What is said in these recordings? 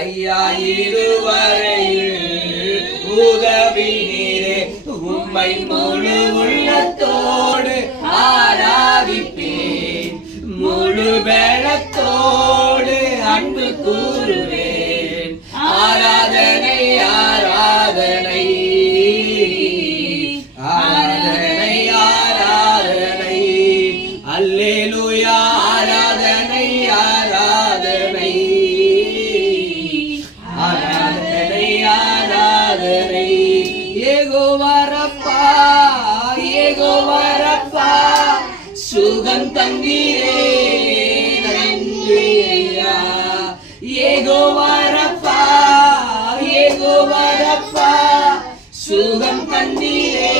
ஐயா இருவரையில் உதவினீரே உம்மை முழு உள்ளத்தோடு ஆராதிப்பேன் முழு பலத்தோடு அன்பு கூறுவேன் ஆராதனை ஆராதனை ஆராதனை ஆராதனை அல்லேலூயா ஆராதனை ஆராதனை ஆராதனை ஆராதனை யெகோவா ரப்பா யெகோவா ரப்பா சுகம் தந்தீரே நன்றி ஐயா யெகோவா ரப்பா யெகோவா ரப்பா சுகம் தந்தீரே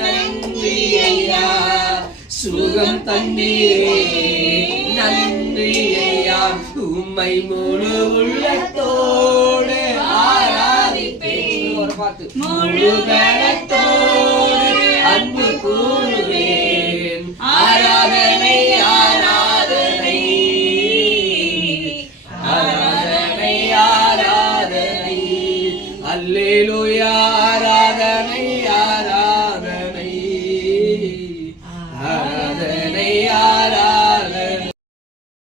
நன்றி ஐயா சுகம் தந்தீரே நன்றி ஐயா உம்மை முழு உள்ளத்தோடு ஆராதிப்பேன் முழு பலத்தோடு